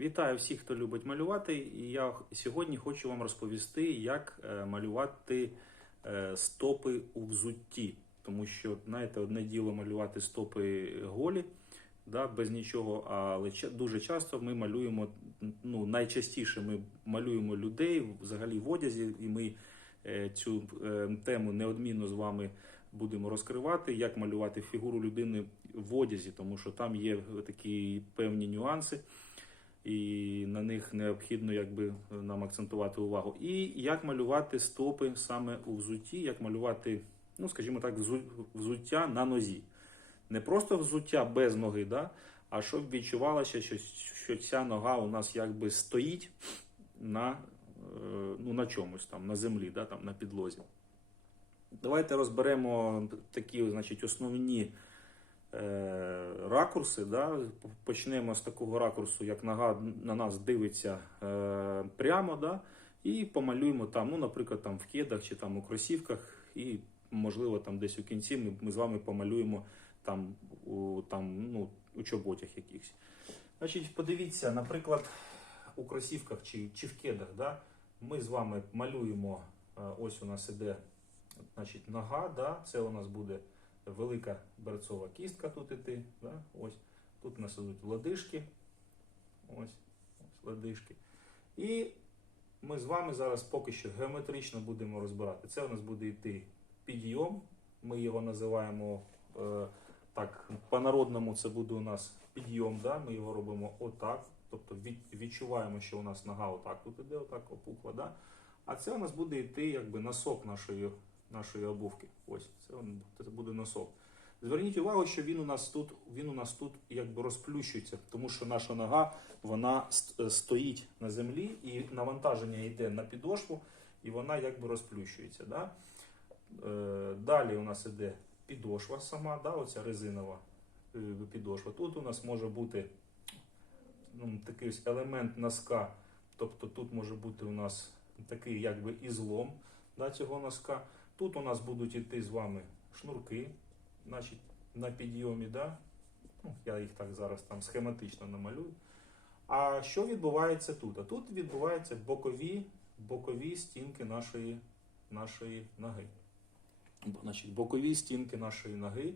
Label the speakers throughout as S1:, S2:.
S1: Вітаю всіх, хто любить малювати. І я сьогодні хочу вам розповісти, як е, малювати е, стопи у взутті. Тому що, знаєте, одне діло малювати стопи голі, да, без нічого, але дуже часто ми малюємо, ну, найчастіше ми малюємо людей взагалі в одязі, і ми е, цю тему неодмінно з вами будемо розкривати, як малювати фігуру людини в одязі, тому що там є такі певні нюанси і на них необхідно якби нам акцентувати увагу. І як малювати стопи саме у взутті, як малювати, ну скажімо так, взуття на нозі. Не просто взуття без ноги, да? а щоб відчувалося, що, що ця нога у нас якби стоїть на, е, ну, на чомусь там, на землі, да? там, на підлозі. Давайте розберемо такі значить, основні ракурси. Да? Почнемо з такого ракурсу, як нога на нас дивиться е, прямо, да? і помалюємо там, ну, наприклад, там в кедах чи там у кросівках, і, можливо, там десь у кінці ми, ми з вами помалюємо там, у, там, ну, у чоботях якихось. Значить, подивіться, наприклад, у кросівках чи, чи в кедах, да? ми з вами малюємо, е, ось у нас іде значить, нога, да? це у нас буде велика берцова кістка тут іти. Да? Ось. Тут у нас ідуть лодишки. Ось, ось лодишки. І ми з вами зараз поки що геометрично будемо розбирати. Це у нас буде йти підйом. Ми його називаємо е, так, по-народному це буде у нас підйом. Да? Ми його робимо отак. Тобто від, відчуваємо, що у нас нога отак тут іде, отак опукла. Да? А це у нас буде йти якби носок нашої, нашої обувки. Ось, це, буде носок. Зверніть увагу, що він у нас тут, він у нас тут якби розплющується, тому що наша нога вона е, стоїть на землі і навантаження йде на підошву, і вона якби розплющується. Да? Е, далі у нас іде підошва сама, да? оця резинова е, підошва. Тут у нас може бути ну, такий ось елемент носка, тобто тут може бути у нас такий якби ізлом да, цього носка. Тут у нас будуть іти з вами шнурки, значить, на підйомі. Да? Ну, я їх так зараз там схематично намалюю. А що відбувається тут? А тут відбуваються бокові, бокові стінки нашої, нашої ноги. Значить, бокові стінки нашої ноги.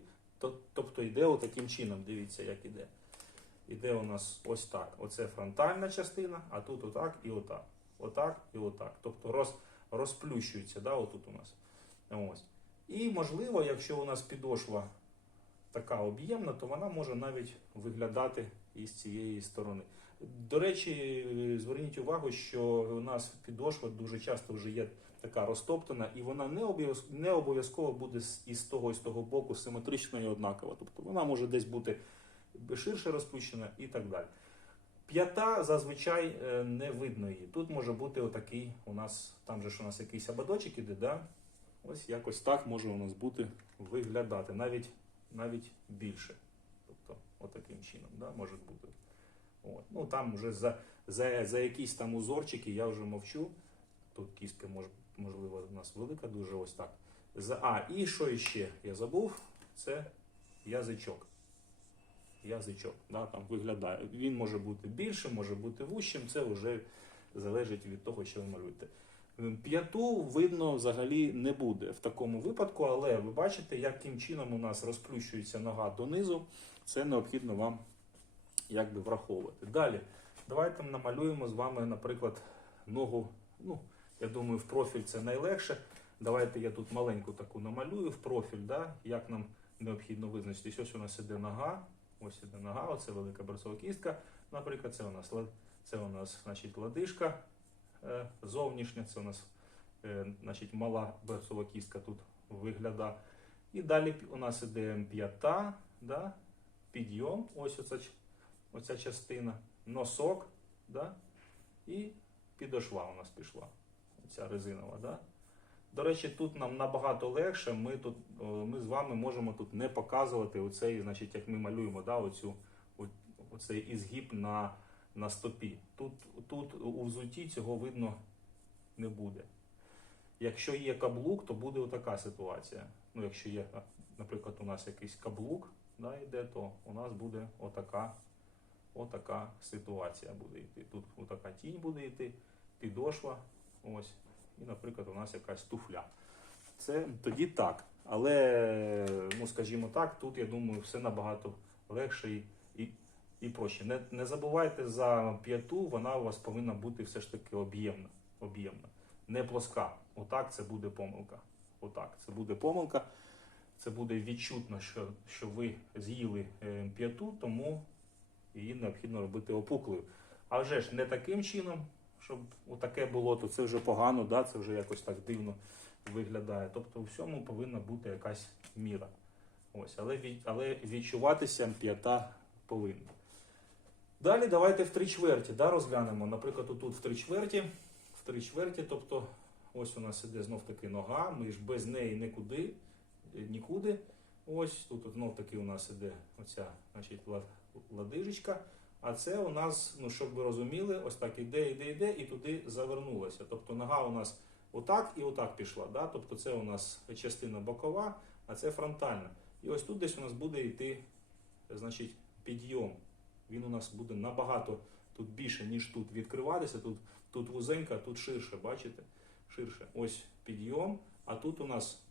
S1: Тобто йде отаким чином, дивіться, як іде. Іде у нас ось так. Оце фронтальна частина, а тут отак і отак. Отак і отак. Тобто роз, розплющується, да, отут у нас. Ось. І можливо, якщо у нас підошва така об'ємна, то вона може навіть виглядати із цієї сторони. До речі, зверніть увагу, що у нас підошва дуже часто вже є така розтоптана, і вона не обов'язково буде із того і з того боку симетрично і однакова. Тобто вона може десь бути ширше розплющена і так далі. П'ята зазвичай е, не видно її. Тут може бути отакий у нас, там же ж у нас якийсь ободочок іде, да? Ось якось так може у нас бути виглядати, навіть, навіть більше. Тобто, отаким чином, да, може бути. От. Ну там вже за, за, за якісь там узорчики я вже мовчу. Тут кістка мож, можливо у нас велика, дуже ось так. За, а, і що ще я забув, це язичок. Язичок, да, там виглядає. Він може бути більшим, може бути вущим, це вже залежить від того, що ви малюєте. П'яту видно взагалі не буде в такому випадку, але ви бачите, яким чином у нас розплющується нога донизу. Це необхідно вам якби враховувати. Далі, давайте намалюємо з вами, наприклад, ногу. Ну, я думаю, в профіль це найлегше. Давайте я тут маленьку таку намалюю в профіль, да, як нам необхідно визначити. Ось у нас іде нога, ось іде нога, оце велика берцова кістка. Наприклад, це у нас, це у нас значить, ладишка зовнішня, це у нас е, значить, мала берцова кістка тут виглядає. І далі у нас іде п'ята, да, підйом, ось оця, оця частина, носок, да, і підошва у нас пішла. Оця резинова. Да. До речі, тут нам набагато легше. Ми тут ми з вами можемо тут не показувати оцей, значить, як ми малюємо, да, оцю, оцей ізгиб на, на стопі. Тут, тут у взуті цього видно не буде. Якщо є каблук, то буде отака ситуація. Ну, якщо є, наприклад, у нас якийсь каблук да, йде, то у нас буде отака отака ситуація буде йти. Тут отака тінь буде йти, підошва, ось, і, наприклад, у нас якась туфля. Це тоді так. Але, ну скажімо так, тут я думаю, все набагато легше і, і, проще. Не, не забувайте за п'яту, вона у вас повинна бути все ж таки об'ємна. об'ємна. Не плоска. Отак це буде помилка. Отак, це буде помилка. Це буде відчутно, що, що ви з'їли е, п'яту, тому її необхідно робити опуклою. А вже ж не таким чином, щоб отаке було, то це вже погано, да? це вже якось так дивно виглядає. Тобто у всьому повинна бути якась міра. Ось, але, від, але відчуватися п'ята повинна. Далі давайте в три чверті да, розглянемо. Наприклад, тут в три чверті, в три чверті, тобто ось у нас іде знов таки нога, ми ж без неї нікуди, е, нікуди. Ось тут знов таки у нас іде оця значить, ладижечка. А це у нас, ну щоб ви розуміли, ось так іде, іде, іде, і туди завернулося. Тобто нога у нас отак і отак пішла. Да? Тобто це у нас частина бокова, а це фронтальна. І ось тут десь у нас буде йти значить, підйом. Він у нас буде набагато тут більше, ніж тут відкриватися. Тут, тут вузенька, тут ширше, бачите? Ширше. Ось підйом, а тут у нас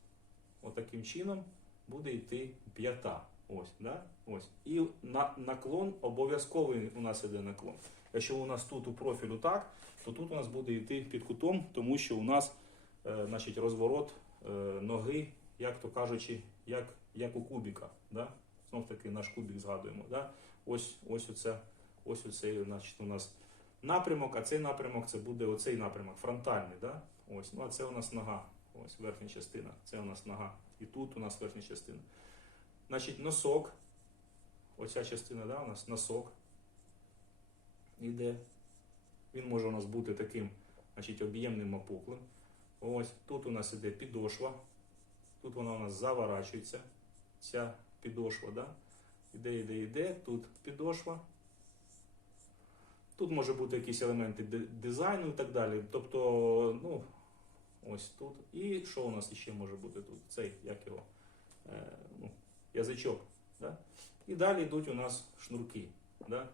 S1: отаким чином буде йти п'ята. Ось, да? Ось. І на, наклон обов'язковий у нас іде наклон. Якщо у нас тут у профілю так, то тут у нас буде йти під кутом, тому що у нас е, значить, розворот е, ноги, як то кажучи, як, як у кубіка. Да? Знов таки наш кубік згадуємо. Да? Ось, ось, оце, ось оцей значить, у нас напрямок, а цей напрямок це буде оцей напрямок, фронтальний. Да? Ось, ну, а це у нас нога, ось верхня частина, це у нас нога. І тут у нас верхня частина. Значить, носок. Оця частина, да, у нас носок іде. Він може у нас бути таким значить, об'ємним опуклим. Ось тут у нас іде підошва. Тут вона у нас заворачується. Ця підошва, да? Іде, іде, іде. Тут підошва. Тут може бути якісь елементи дизайну і так далі. Тобто, ну, ось тут. І що у нас ще може бути тут? Цей, як його? Е, ну, язичок. Да? І далі йдуть у нас шнурки, да?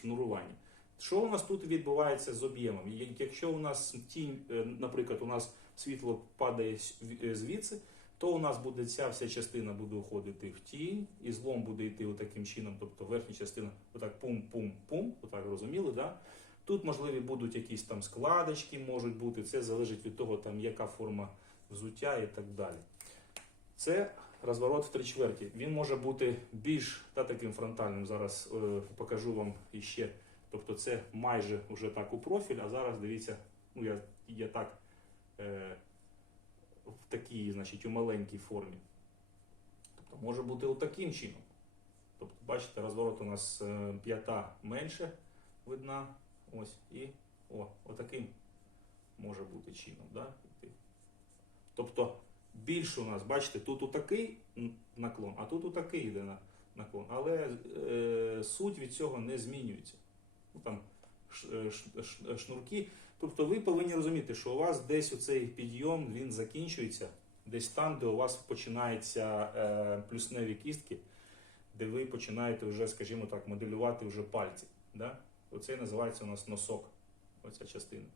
S1: шнурування. Що у нас тут відбувається з об'ємом? Якщо у нас тінь, е, наприклад, у нас світло падає е, звідси, то у нас буде ця вся частина буде уходити в тінь, і злом буде йти таким чином, тобто верхня частина, отак пум-пум-пум, отак розуміли, да? Тут можливі будуть якісь там складочки, можуть бути, це залежить від того, там, яка форма взуття і так далі. Це розворот в три чверті. Він може бути більш та, таким фронтальним. Зараз е, покажу вам іще. Тобто це майже вже так у профіль, а зараз дивіться, ну я, я так е, в такій, значить, у маленькій формі. Тобто може бути отаким чином. Тобто, бачите, розворот у нас е, п'ята менше видна. Ось і о, отаким може бути чином. Да? Тобто більше у нас, бачите, тут отакий наклон, а тут отакий йде на- наклон. Але е, суть від цього не змінюється. Ну, там ш- е, ш- ш- шнурки. Тобто ви повинні розуміти, що у вас десь оцей підйом він закінчується, десь там, де у вас починаються е, плюсневі кістки, де ви починаєте вже, скажімо так, моделювати вже пальці. Да? Оце називається у нас носок, оця частина.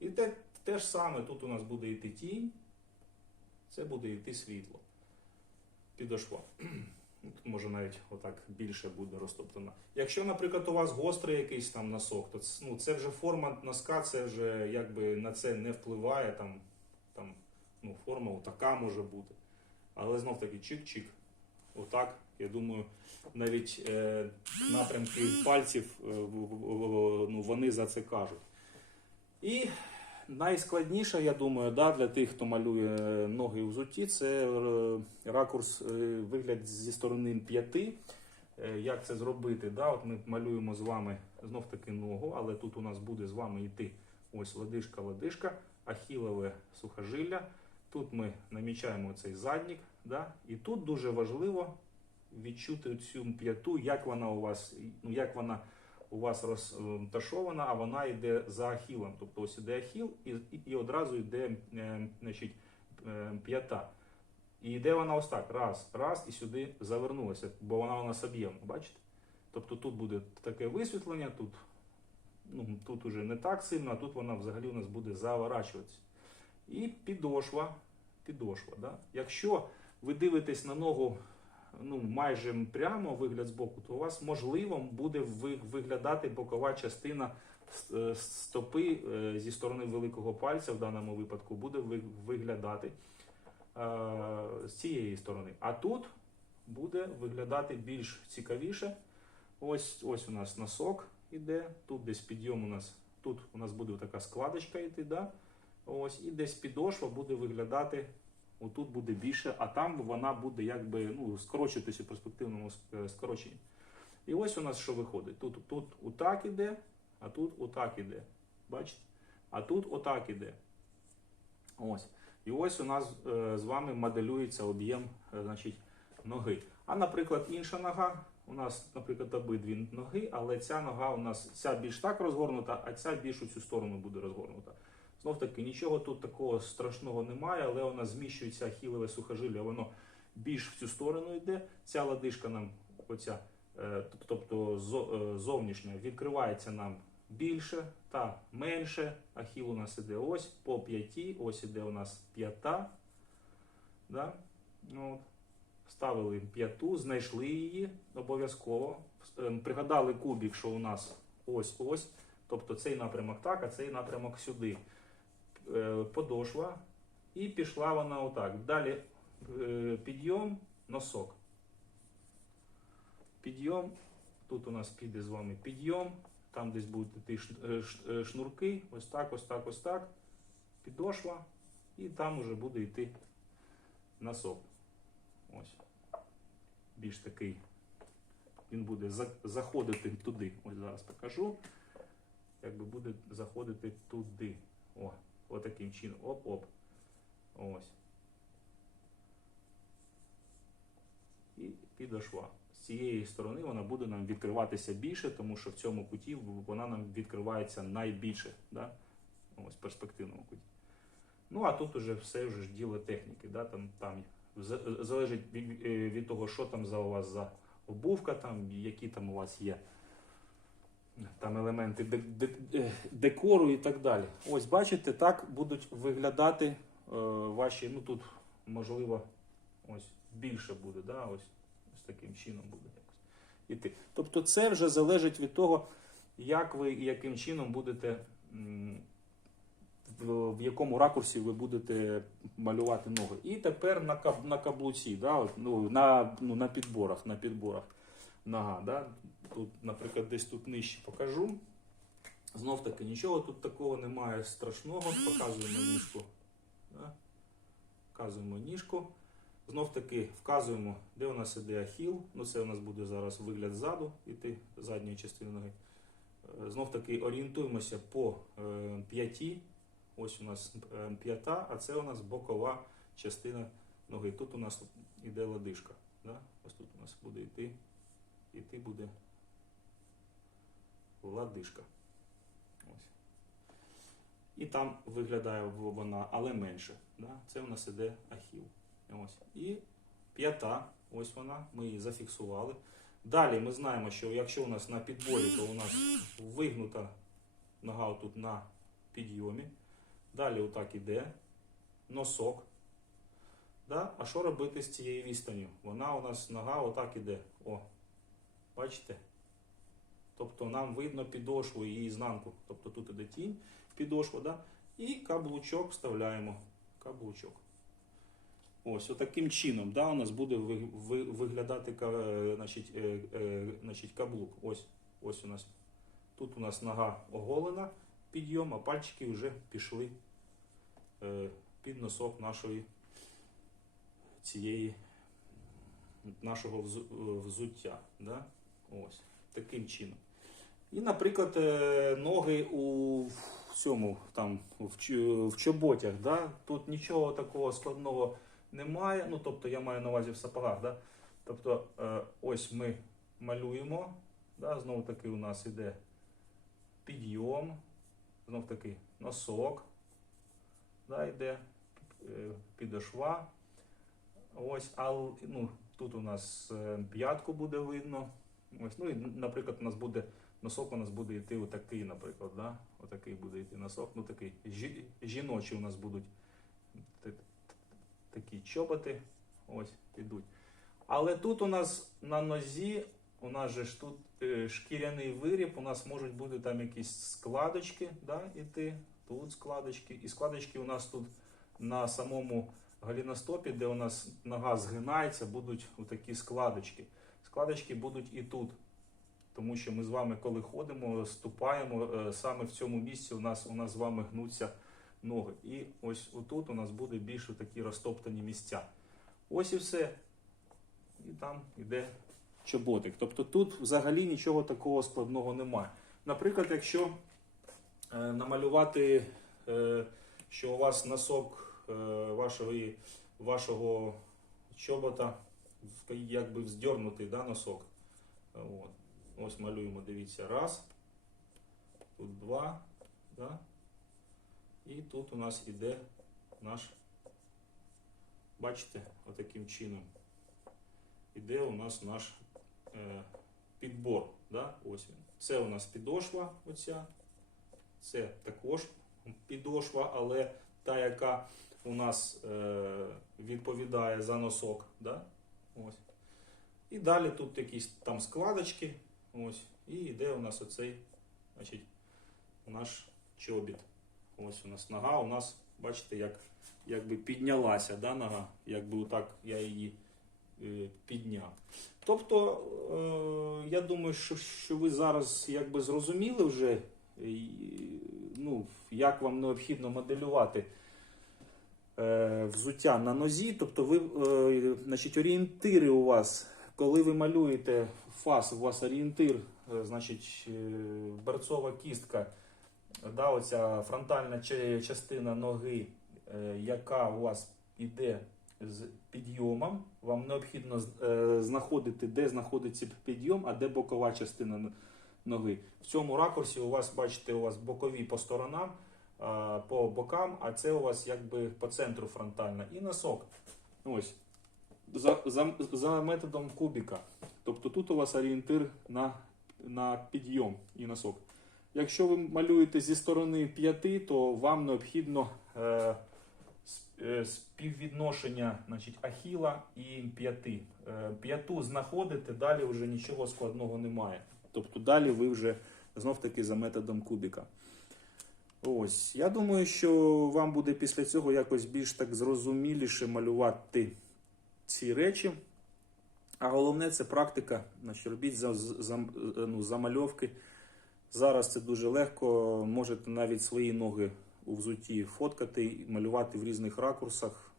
S1: І те, те ж саме тут у нас буде йти тінь, це буде йти світло. Підошва. Може навіть отак більше буде розтоптана. Якщо, наприклад, у вас гострий якийсь там носок, то ц- ну, це вже форма носка, це вже якби на це не впливає. Там, там ну, форма така може бути. Але знов таки чик-чик. Отак, я думаю, навіть е, напрямки пальців е, ну, вони за це кажуть. І найскладніше, я думаю, да, для тих, хто малює ноги у взутті, це е, ракурс, е, вигляд зі сторони п'яти. Е, Як це зробити? Да? От ми малюємо з вами знов таки ногу, але тут у нас буде з вами йти ось лодишка, ахілове сухожилля. Тут ми намічаємо цей заднік. Да? І тут дуже важливо відчути цю п'яту, як вона у вас, ну, як вона у вас розташована, а вона йде за ахілом. Тобто ось іде ахіл і, і, і одразу йде е, значить, е, п'ята. І йде вона ось так. Раз, раз, і сюди завернулася, бо вона у нас об'ємна, бачите? Тобто тут буде таке висвітлення, тут, ну, тут уже не так сильно, а тут вона взагалі у нас буде заворачуватися. І підошва. підошва да? Якщо ви дивитесь на ногу ну, майже прямо вигляд з боку, то у вас можливо буде виглядати бокова частина е, стопи е, зі сторони великого пальця, в даному випадку, буде виглядати е, з цієї сторони. А тут буде виглядати більш цікавіше. Ось, ось у нас носок іде, тут десь підйом у нас, тут у нас буде така складочка йти, да? ось, і десь підошва буде виглядати, отут буде більше, а там вона буде якби ну, скорочуватися у перспективному е, скороченні. І ось у нас що виходить. Тут, тут отак іде, а тут отак іде. Бачите? А тут отак іде. Ось. І ось у нас е, з вами моделюється об'єм е, значить, ноги. А, наприклад, інша нога. У нас, наприклад, обидві ноги, але ця нога у нас ця більш так розгорнута, а ця більш у цю сторону буде розгорнута. Знов таки, нічого тут такого страшного немає, але нас зміщується ахілеве сухожилля, воно більш в цю сторону йде. Ця ладишка нам, оця, е, тобто е, зовнішня, відкривається нам більше та менше. Ахіл у нас іде ось по п'яті, ось іде у нас п'ята. Да? Ну. Ставили п'яту, знайшли її обов'язково. Е, Пригадали кубік, що у нас ось ось. Тобто цей напрямок так, а цей напрямок сюди. Е, Подошва. І пішла вона отак. Далі е, підйом, носок. Підйом. Тут у нас піде з вами підйом. Там десь будуть е, шнурки. Ось так, ось так, ось так. Підошва. І там уже буде йти носок. Ось. Більш такий. Він буде заходити туди. Ось зараз покажу. Якби буде заходити туди. О, отаким чином. Оп-оп. Ось. І підошва. З цієї сторони вона буде нам відкриватися більше, тому що в цьому куті вона нам відкривається найбільше. Да? Ось перспективному куті. Ну а тут уже все вже ж діло техніки. Да? Там, там залежить від, е, від того, що там за у вас за обувка, там, які там у вас є там елементи е, декору і так далі. Ось бачите, так будуть виглядати е, ваші, ну тут можливо ось більше буде, да? ось, ось таким чином буде якось іти. Тобто це вже залежить від того, як ви і яким чином будете, в, якому ракурсі ви будете малювати ноги. І тепер на, каб, на каблуці, да? ну, на, ну, на підборах, на підборах нога. Да? Тут, наприклад, десь тут нижче покажу. Знов таки нічого тут такого немає страшного. Показуємо ніжку. Да? Вказуємо ніжку. Знов таки вказуємо, де у нас іде ахіл. Ну, це у нас буде зараз вигляд ззаду, іти задньої частини ноги. Е, Знов таки орієнтуємося по е, п'яті. Ось у нас е, п'ята, а це у нас бокова частина ноги. Тут у нас іде ладишка. Да? Ось тут у нас буде йти, йти буде ладишка. Ось. І там виглядає вона, але менше. Да? Це у нас іде ахіл. Ось. І п'ята, ось вона, ми її зафіксували. Далі ми знаємо, що якщо у нас на підборі, то у нас вигнута нога тут на підйомі. Далі отак іде носок. Да? А що робити з цією відстанню? Вона у нас нога отак іде. О, бачите? Тобто нам видно підошву і ізнанку.Тобто тут іде тінь, підошва, да? і каблучок вставляємо. Каблучок. Ось, отаким чином да, у нас буде ви- ви- виглядати е, значить, е, е, значить, каблук. Ось, ось у нас. Тут у нас нога оголена, підйом, а пальчики вже пішли під носок нашої цієї нашого взуття. Да? Ось, таким чином. І, наприклад, е, ноги у цьому там в, чо- в чоботях. Да? Тут нічого такого складного немає. Ну, тобто я маю на увазі в сапогах. Да? Тобто, е, ось ми малюємо. Да? Знову таки у нас іде підйом, знов таки носок. Да, йде е, підошва. Ось, а ну, тут у нас е, п'ятку буде видно. Ось, ну і, наприклад, у нас буде носок у нас буде йти отакий, наприклад, да? отакий буде йти носок, ну такий жіночі у нас будуть такі чоботи, ось ідуть. Але тут у нас на нозі, у нас же ж тут е, шкіряний виріб, у нас можуть бути там якісь складочки, да, іти, тут складочки. І складочки у нас тут на самому галіностопі, де у нас нога згинається, будуть такі складочки. Складочки будуть і тут. Тому що ми з вами, коли ходимо, ступаємо, е, саме в цьому місці у нас, у нас з вами гнуться ноги. І ось отут у нас буде більше такі розтоптані місця. Ось і все. І там йде чоботик. Тобто тут взагалі нічого такого складного немає. Наприклад, якщо е, намалювати, е, що у вас носок вашого, вашого чобота якби вздернутий да, носок. От. Ось малюємо, дивіться, раз, тут два, да? і тут у нас іде наш, бачите, отаким чином. Іде у нас наш е, підбор. Да? Ось він. Це у нас підошва, оця. Це також підошва, але та, яка у нас е, відповідає за носок. Да? Ось. І далі тут якісь там складочки. Ось. І йде у нас оцей значить, наш чобіт. Ось у нас нога. У нас, бачите, як якби піднялася да, нога. Якби отак я її е, підняв. Тобто, е, я думаю, що, що ви зараз якби зрозуміли вже, е, ну, як вам необхідно моделювати е, взуття на нозі. Тобто, ви, е, значить, орієнтири у вас, коли ви малюєте фас, у вас орієнтир, е, значить, е, берцова кістка, да, оця фронтальна частина ноги, е, яка у вас іде з підйомом. Вам необхідно знаходити, де знаходиться підйом, а де бокова частина ноги. В цьому ракурсі у вас, бачите, у вас бокові по сторонам, по бокам, а це у вас якби по центру фронтальна. І носок. Ось. За, за, за методом кубіка. Тобто тут у вас орієнтир на, на підйом і носок. Якщо ви малюєте зі сторони п'яти, то вам необхідно е, е, співвідношення значить, ахіла і п'яти. Е, п'яту знаходите, далі вже нічого складного немає. Тобто далі ви вже знов таки за методом кубіка. Ось, я думаю, що вам буде після цього якось більш так зрозуміліше малювати ці речі. А головне це практика. Значить, робіть за, за, ну, замальовки. Зараз це дуже легко. Можете навіть свої ноги у взутті фоткати малювати в різних ракурсах.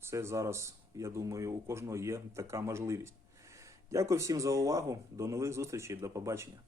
S1: Це зараз, я думаю, у кожного є така можливість. Дякую всім за увагу. До нових зустрічей, до побачення.